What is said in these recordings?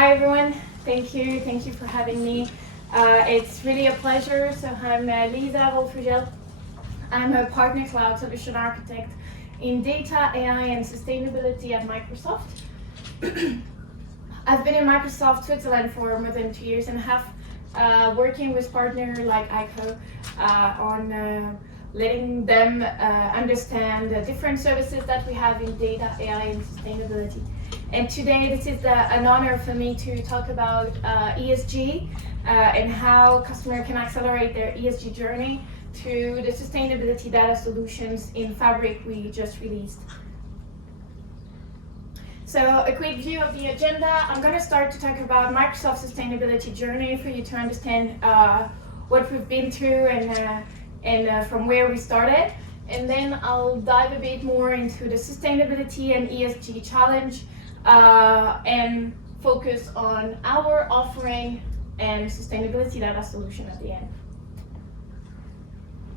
Hi everyone, thank you for having me. It's really a pleasure. So I'm Lisa Wolffhugel. I'm a partner cloud solution architect in data, AI and sustainability at Microsoft. I've been in Microsoft Switzerland for more than 2 years and a half, working with partners like HICO on letting them understand the different services that we have in data, AI and sustainability. And today this is an honor for me to talk about ESG and how customers can accelerate their ESG journey through the sustainability data solutions in Fabric we just released. So a quick view of the agenda. I'm going to start to talk about Microsoft's sustainability journey for you to understand what we've been through and from where we started. And then I'll dive a bit more into the sustainability and ESG challenge and focus on our offering and sustainability data solution at the end.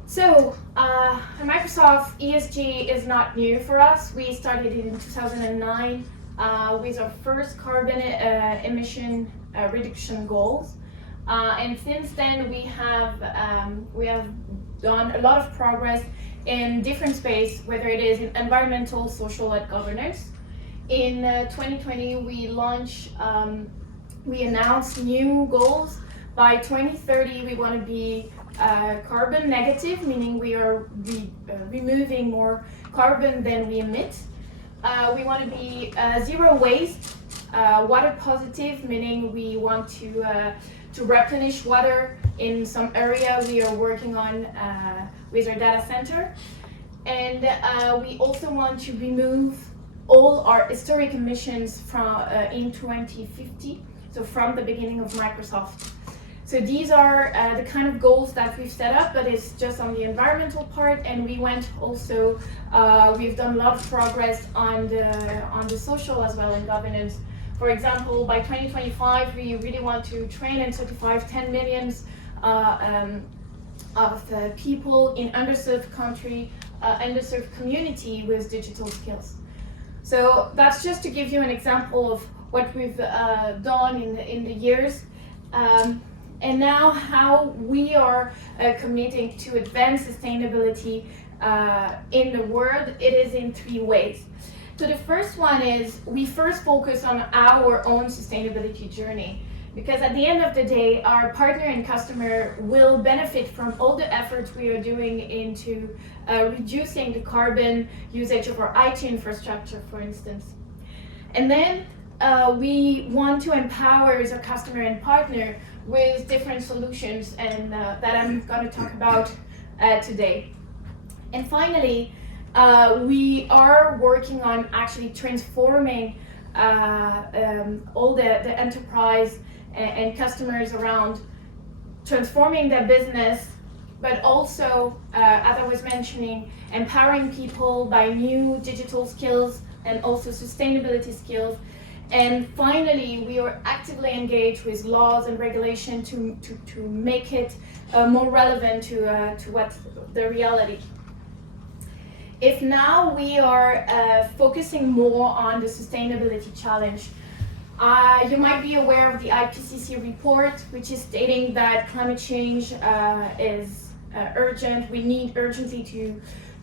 So, at Microsoft, ESG is not new for us. We started in 2009 with our first carbon emission reduction goals. And since then, we have done a lot of progress in different spaces, whether it is in environmental, social, and governance. In 2020, we announced new goals. By 2030, we want to be carbon negative, meaning we are removing more carbon than we emit. We want to be zero waste, water positive, meaning we want to replenish water in some area we are working on with our data center. And we also want to remove all our historic emissions from in 2050, so from the beginning of Microsoft. So these are the kind of goals that we've set up, but it's just on the environmental part, and we went also, we've done a lot of progress on the social as well and governance. For example, by 2025, we really want to train and certify 10 million of people in underserved country, underserved community with digital skills. So that's just to give you an example of what we've done in the years. And now how we are committing to advance sustainability in the world. It is in 3 ways. So the first one is we first focus on our own sustainability journey, because at the end of the day, our partner and customer will benefit from all the efforts we are doing into reducing the carbon usage of our IT infrastructure, for instance. And then we want to empower our customer and partner with different solutions, and that I'm going to talk about today. And finally, we are working on actually transforming all the enterprise and customers around, transforming their business, but also, as I was mentioning, empowering people by new digital skills and also sustainability skills. And finally, we are actively engaged with laws and regulation to make it more relevant to what's the reality. If now we are focusing more on the sustainability challenge, you might be aware of the IPCC report, which is stating that climate change is urgent. We need urgently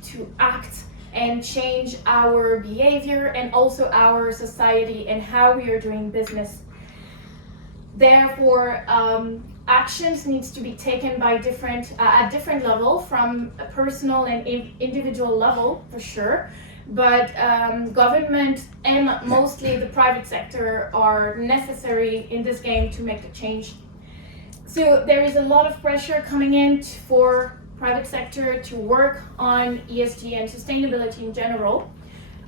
to act and change our behavior and also our society and how we are doing business. Therefore, actions needs to be taken by at different level, from a personal and individual level for sure, but government and mostly the private sector are necessary in this game to make the change. So there is a lot of pressure coming in for private sector to work on ESG and sustainability in general,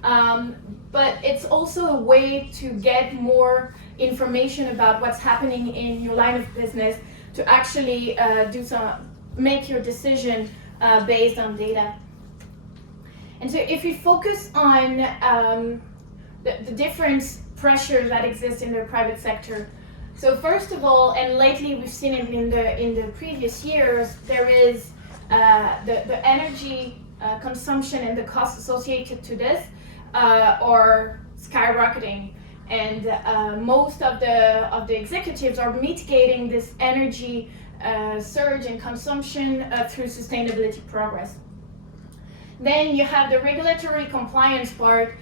but it's also a way to get more information about what's happening in your line of business to actually make your decision based on data. And so if we focus on the different pressures that exist in the private sector, so first of all, and lately we've seen it in the previous years, there is the energy consumption and the costs associated to this are skyrocketing. and most of the executives are mitigating this energy surge in consumption through sustainability progress. Then you have the regulatory compliance part,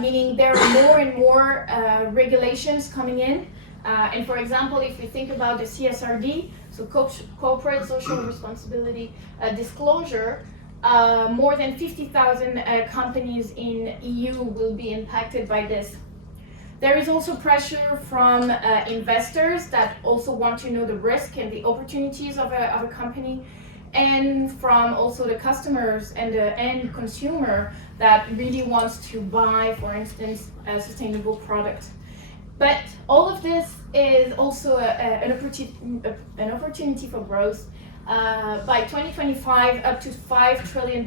meaning there are more and more regulations coming in. And for example, if we think about the CSRD, so corporate social responsibility disclosure, more than 50,000 companies in EU will be impacted by this. There is also pressure from investors that also want to know the risk and the opportunities of a company, and from also the customers and the end consumer that really wants to buy, for instance, a sustainable product. But all of this is also an opportunity for growth. By 2025, up to $5 trillion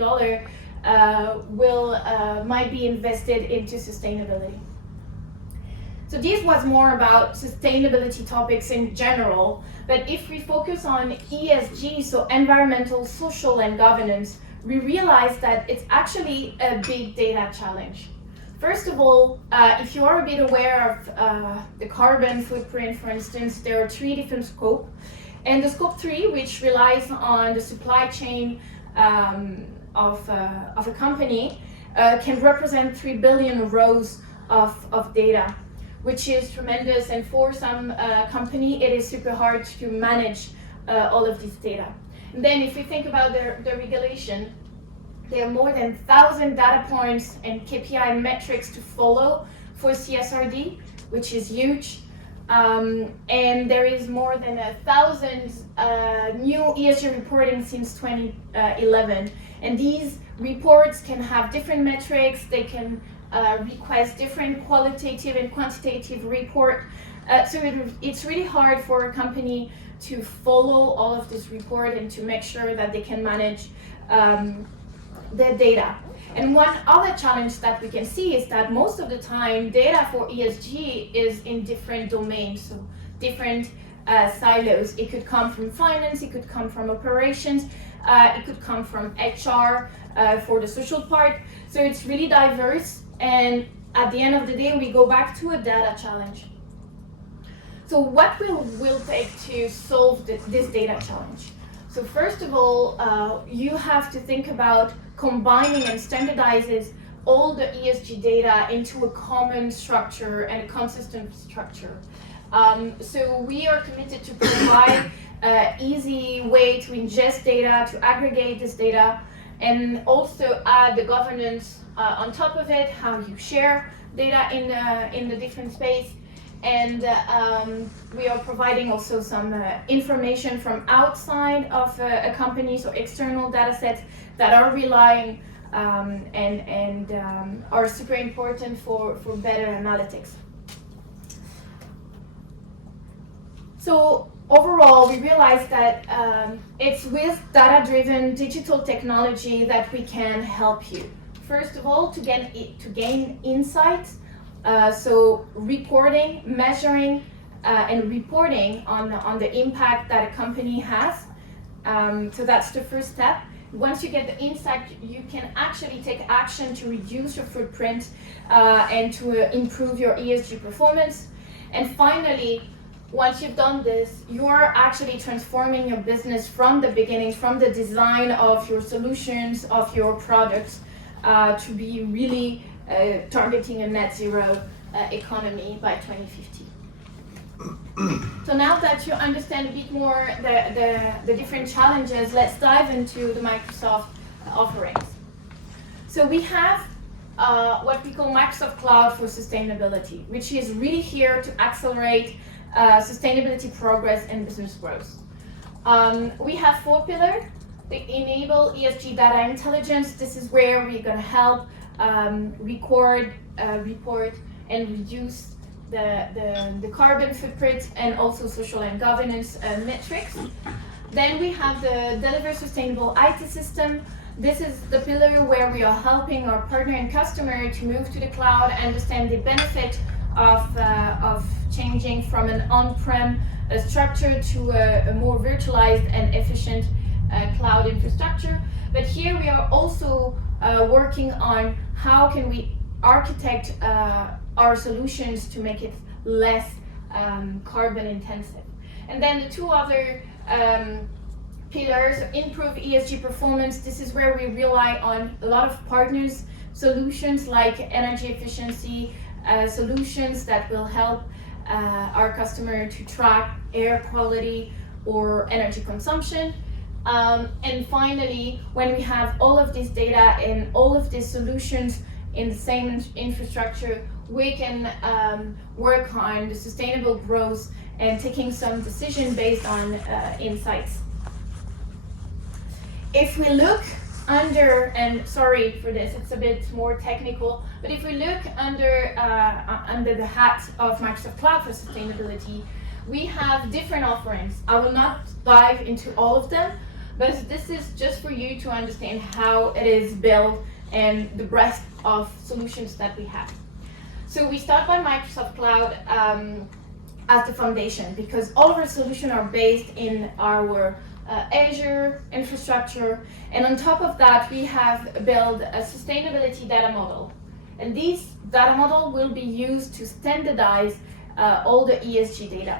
might be invested into sustainability. So this was more about sustainability topics in general, but if we focus on ESG, so environmental, social, and governance, we realize that it's actually a big data challenge. First of all, if you are a bit aware of the carbon footprint, for instance, there are 3 different scopes. And the scope 3, which relies on the supply chain of a company, can represent 3 billion rows of data, which is tremendous. And for some company, it is super hard to manage all of this data. And then if we think about the regulation, there are more than 1,000 data points and KPI metrics to follow for CSRD, which is huge. And there is more than 1,000 new ESG reporting since 2011. And these reports can have different metrics. They can request different qualitative and quantitative report. So it's really hard for a company to follow all of this report and to make sure that they can manage their data. And one other challenge that we can see is that most of the time data for ESG is in different domains, so different silos. It could come from finance, it could come from operations, it could come from HR for the social part. So it's really diverse, and at the end of the day we go back to a data challenge. So what will take to solve this data challenge? So first of all, you have to think about combining and standardizing all the ESG data into a common structure and a consistent structure. So we are committed to provide an easy way to ingest data, to aggregate this data, and also add the governance on top of it, how you share data in the different space. And we are providing also some information from outside of a company, so external data sets that are relying and are super important for better analytics. So overall, we realized that it's with data-driven digital technology that we can help you. First of all, to gain insights. So reporting, measuring, and reporting on the impact that a company has. So that's the first step. Once you get the insight, you can actually take action to reduce your footprint and to improve your ESG performance. And finally, once you've done this, you're actually transforming your business from the beginning, from the design of your solutions, of your products, to be really targeting a net zero economy by 2050. So now that you understand a bit more the different challenges, let's dive into the Microsoft offerings. So we have what we call Microsoft Cloud for Sustainability, which is really here to accelerate sustainability progress and business growth. We have 4 pillars. They enable ESG data intelligence. This is where we're going to help record, report, and reduce the carbon footprint and also social and governance metrics. Then we have the Deliver Sustainable IT System. This is the pillar where we are helping our partner and customer to move to the cloud, understand the benefit of changing from an on-prem structure to a more virtualized and efficient cloud infrastructure. But here we are also working on how can we architect our solutions to make it less carbon intensive. And then the two other pillars: improve ESG performance. This is where we rely on a lot of partners' solutions like energy efficiency solutions that will help our customer to track air quality or energy consumption. And finally, when we have all of this data and all of these solutions in the same infrastructure, we can work on the sustainable growth and taking some decision based on insights. If we look under, and sorry for this, it's a bit more technical, but if we look under the hat of Microsoft Cloud for Sustainability, we have different offerings. I will not dive into all of them, but this is just for you to understand how it is built and the breadth of solutions that we have. So we start by Microsoft Cloud as the foundation, because all of our solutions are based in our Azure infrastructure, and on top of that we have built a sustainability data model, and this data model will be used to standardize all the ESG data.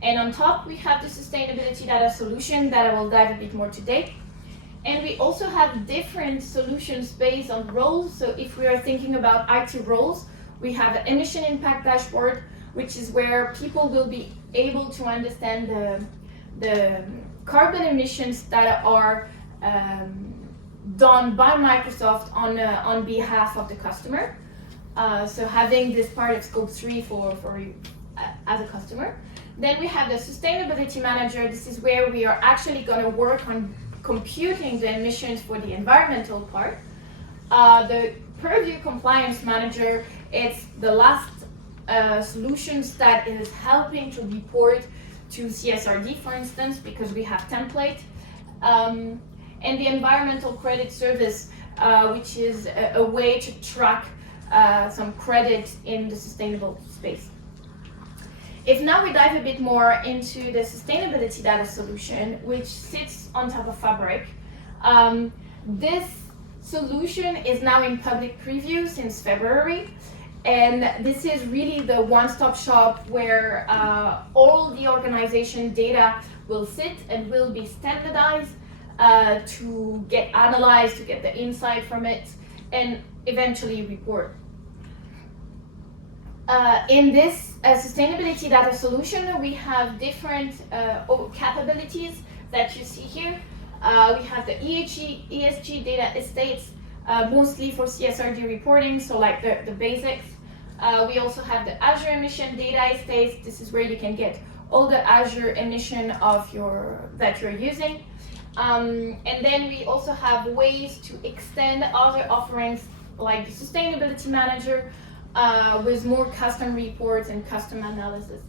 And on top we have the sustainability data solution that I will dive a bit more today. And we also have different solutions based on roles. So if we are thinking about IT roles, we have an emission impact dashboard, which is where people will be able to understand the carbon emissions that are done by Microsoft on behalf of the customer. So having this part of scope 3 for you as a customer. Then we have the sustainability manager. This is where we are actually going to work on computing the emissions for the environmental part. The purview compliance manager, it's the last solutions that is helping to report to CSRD, for instance, because we have template. And the environmental credit service, which is a way to track some credit in the sustainable space. If now we dive a bit more into the sustainability data solution, which sits on top of Fabric, this solution is now in public preview since February. And this is really the one-stop shop where all the organization data will sit and will be standardized to get analyzed, to get the insight from it, and eventually report. In this sustainability data solution, we have different capabilities that you see here. We have the ESG data estates, mostly for CSRD reporting, so like the basics. We also have the Azure emission data estates. This is where you can get all the Azure emission of that you're using. And then we also have ways to extend other offerings like the sustainability manager with more custom reports and custom analysis.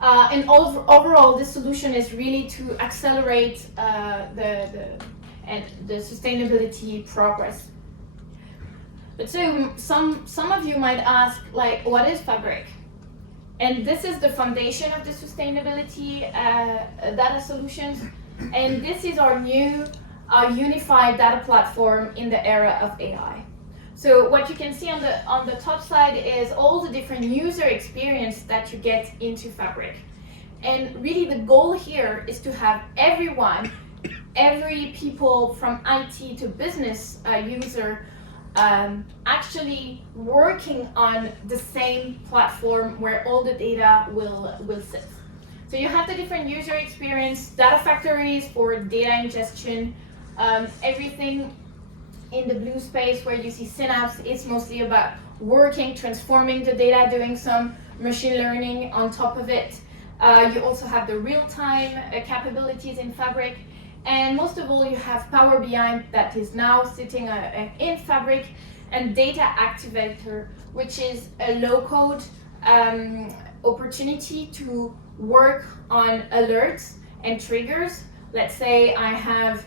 And overall, this solution is really to accelerate the sustainability progress. But so some of you might ask, like, what is Fabric? And this is the foundation of the sustainability data solutions. And this is our new unified data platform in the era of AI. So what you can see on the top side is all the different user experience that you get into Fabric. And really the goal here is to have every people from IT to business user actually working on the same platform where all the data will sit. So you have the different user experience, data factories for data ingestion, everything in the blue space where you see Synapse is mostly about working, transforming the data, doing some machine learning on top of it. You also have the real-time capabilities in Fabric. And most of all, you have Power BI that is now sitting in Fabric, and Data Activator, which is a low-code opportunity to work on alerts and triggers. Let's say I have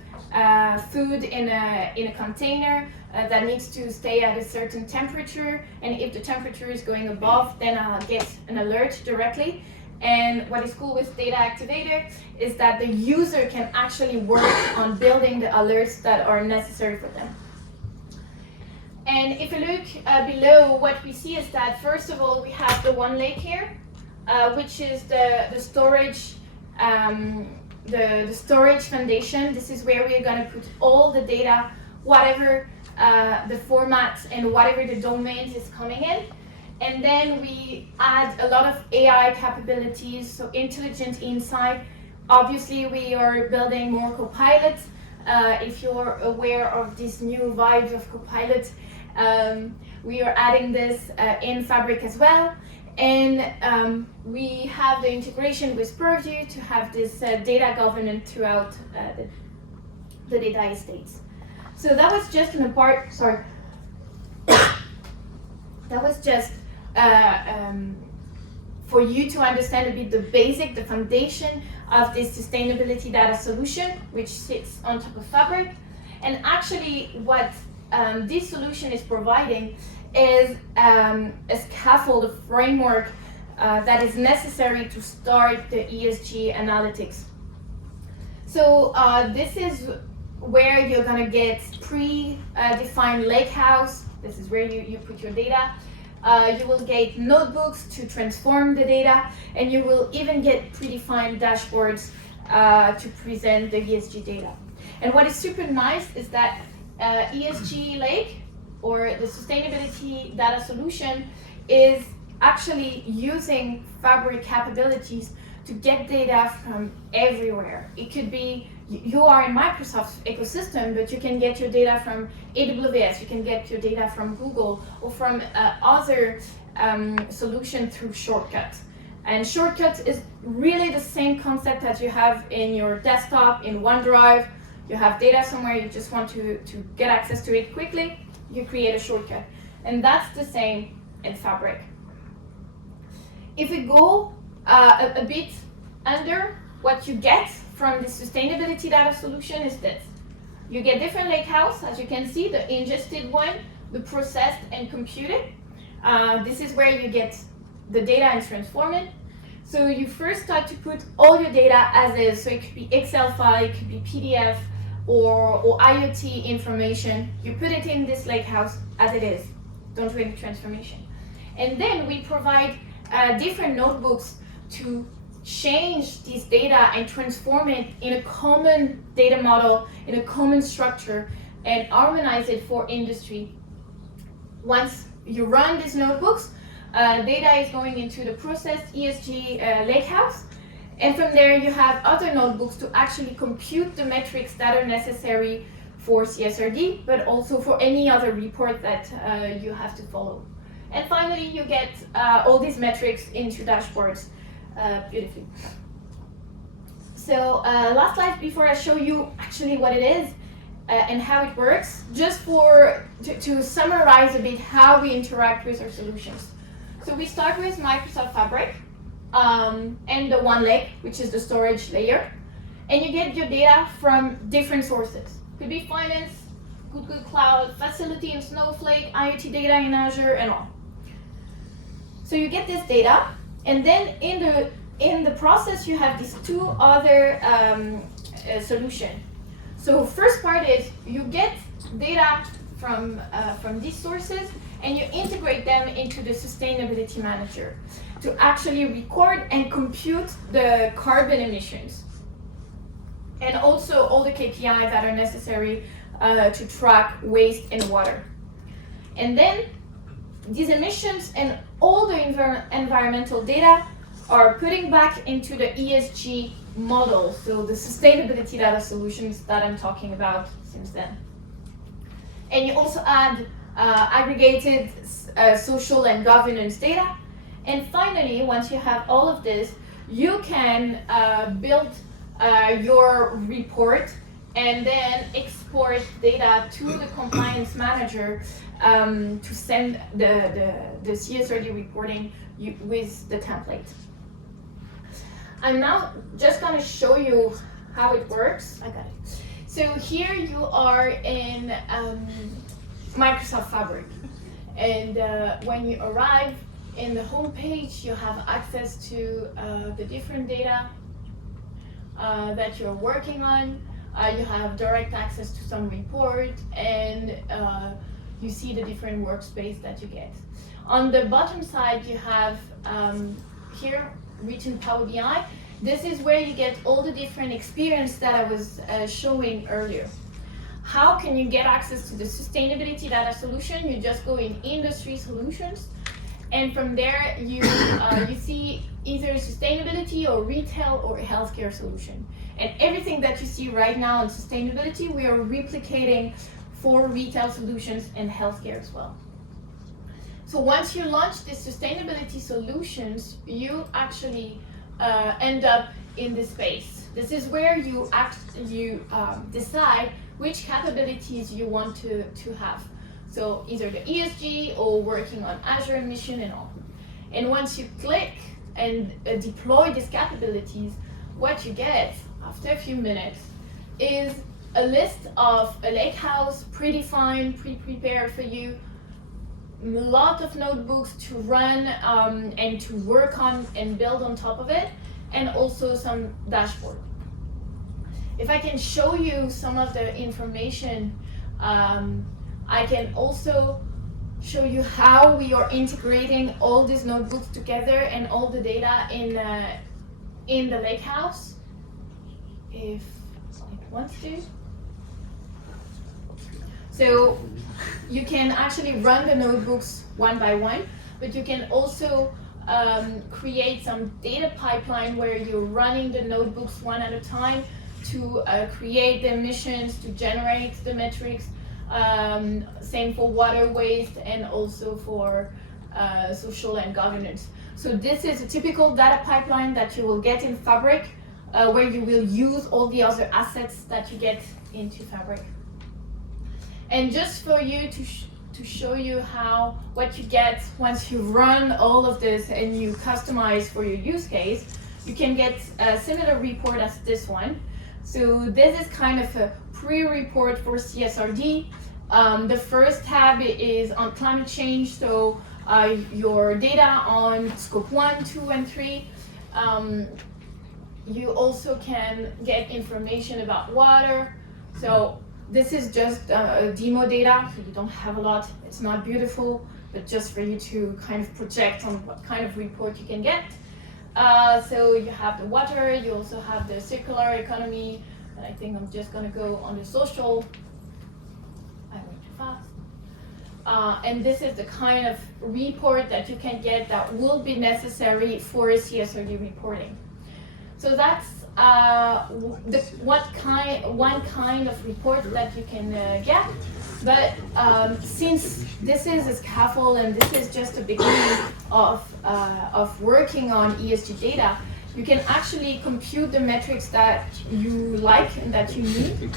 food in a container that needs to stay at a certain temperature, and if the temperature is going above, then I'll get an alert directly. And what is cool with Data Activator is that the user can actually work on building the alerts that are necessary for them. And if you look below, what we see is that first of all we have the one lake here, which is the storage, the storage foundation. This is where we are going to put all the data, whatever the format and whatever the domains is coming in. And then we add a lot of AI capabilities, so intelligent insight. Obviously, we are building more Copilot. If you're aware of these new vibes of Copilot, we are adding this in Fabric as well. And we have the integration with Purview to have this data governance throughout the data estates. So that was just an apart, sorry. That was just for you to understand a bit the basic, the foundation of this sustainability data solution, which sits on top of Fabric. And actually what this solution is providing is a scaffold, a framework that is necessary to start the ESG analytics. So this is where you're going to get pre-defined lakehouse. This is where you put your data. You will get notebooks to transform the data, and you will even get predefined dashboards to present the ESG data. And what is super nice is that ESG Lake, or the sustainability data solution, is actually using Fabric capabilities to get data from everywhere. It could be you are in Microsoft's ecosystem, but you can get your data from AWS, you can get your data from Google, or from other solution through Shortcut. And Shortcut is really the same concept that you have in your desktop, in OneDrive. You have data somewhere, you just want to get access to it quickly, you create a shortcut. And that's the same in Fabric. If we go a bit under, what you get from the sustainability data solution is this. You get different lakehouse, as you can see, the ingested one, the processed and computed. This is where you get the data and transform it. So you first start to put all your data as is. So it could be Excel file, it could be PDF, or IoT information. You put it in this lakehouse as it is. Don't do any transformation. And then we provide different notebooks to change this data and transform it in a common data model, in a common structure, and harmonize it for industry. Once you run these notebooks, data is going into the processed ESG lakehouse, and from there you have other notebooks to actually compute the metrics that are necessary for CSRD, but also for any other report that you have to follow. And finally, you get all these metrics into dashboards beautifully. So last slide before I show you actually what it is and how it works, just to summarize a bit how we interact with our solutions. So we start with Microsoft Fabric and the one lake, which is the storage layer, and you get your data from different sources. Could be finance, Google Cloud, facility in Snowflake, IoT data in Azure, and all. So you get this data, and then in the process you have these two other solutions. So first part is you get data from these sources, and you integrate them into the sustainability manager to actually record and compute the carbon emissions, and also all the KPIs that are necessary to track waste and water. And then these emissions and all the environmental data are putting back into the ESG model, so the sustainability data solutions that I'm talking about since then. And you also add aggregated social and governance data. And finally, once you have all of this, you can build your report and then export data to the compliance manager to send the CSRD reporting with the template. I'm now just going to show you how it works. I got it. So here you are in Microsoft Fabric, and when you arrive in the home page, you have access to the different data that you're working on. You have direct access to some report, and you see the different workspace that you get. On the bottom side, you have here written Power BI. This is where you get all the different experience that I was showing earlier. How can you get access to the sustainability data solution? You just go in industry solutions, and from there you see either sustainability or retail or healthcare solution. And everything that you see right now in sustainability, we are replicating for retail solutions and healthcare as well. So once you launch the sustainability solutions, you actually end up in this space. This is where you decide which capabilities you want to have. So either the ESG or working on Azure mission and all. And once you click and deploy these capabilities, what you get after a few minutes is a list of a lakehouse, predefined, pre-prepared for you, a lot of notebooks to run and to work on and build on top of it, and also some dashboard. If I can show you some of the information, I can also show you how we are integrating all these notebooks together and all the data in the lakehouse, if it wants to. So you can actually run the notebooks one by one, but you can also create some data pipeline where you're running the notebooks one at a time to create the emissions, to generate the metrics. Same for water waste and also for social and governance. So this is a typical data pipeline that you will get in Fabric, where you will use all the other assets that you get into Fabric. And just for you to show you what you get once you run all of this and you customize for your use case, you can get a similar report as this one. So this is kind of a pre-report for CSRD. The first tab is on climate change, so your data on scope 1, 2, and 3. You also can get information about water. So this is just demo data, so you don't have a lot. It's not beautiful, but just for you to kind of project on what kind of report you can get. So you have the water, you also have the circular economy, and I think I'm just gonna go on the social. I went too fast. And this is the kind of report that you can get that will be necessary for CSRD reporting. So that's one kind of report that you can get. But since this is a scaffold and this is just a beginning of working on ESG data, you can actually compute the metrics that you like and that you need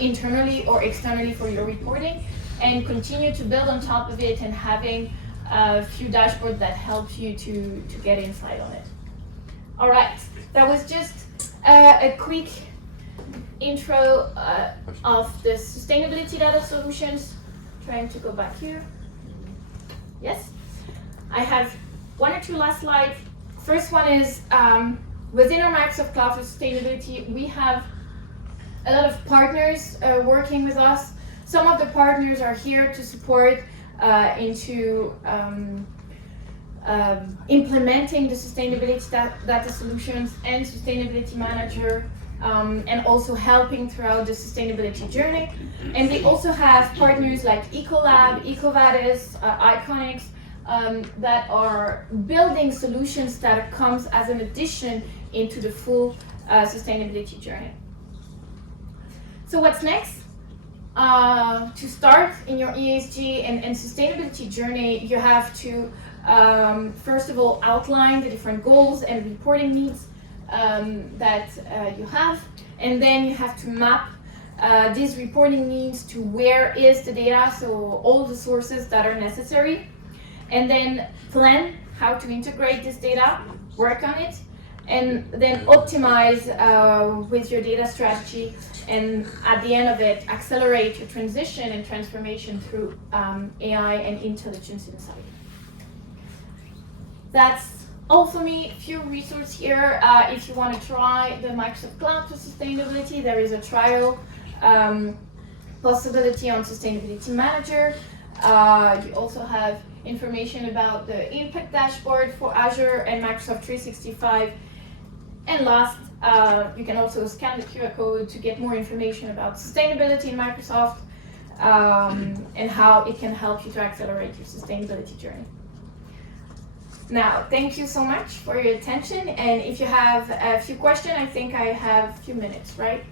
internally or externally for your reporting, and continue to build on top of it and having a few dashboards that help you to get insight on it. All right, that was just a quick intro of the sustainability data solutions. Trying to go back here. Yes, I have one or two last slides. First one is within our Microsoft Cloud for Sustainability, we have a lot of partners working with us. Some of the partners are here to support into implementing the sustainability data solutions and sustainability manager, and also helping throughout the sustainability journey. And we also have partners like Ecolab, EcoVadis, Iconics, that are building solutions that comes as an addition into the full sustainability journey. So what's next? To start in your ESG and sustainability journey, you have to first of all outline the different goals and reporting needs that you have, and then you have to map these reporting needs to where is the data, so all the sources that are necessary, and then plan how to integrate this data, work on it, and then optimize with your data strategy, and at the end of it, accelerate your transition and transformation through AI and intelligence insight. That's all for me. A few resources here. If you want to try the Microsoft Cloud for Sustainability, there is a trial possibility on Sustainability Manager. You also have information about the impact dashboard for Azure and Microsoft 365. And last, you can also scan the QR code to get more information about sustainability in Microsoft and how it can help you to accelerate your sustainability journey. Now, thank you so much for your attention. And if you have a few questions, I think I have a few minutes, right?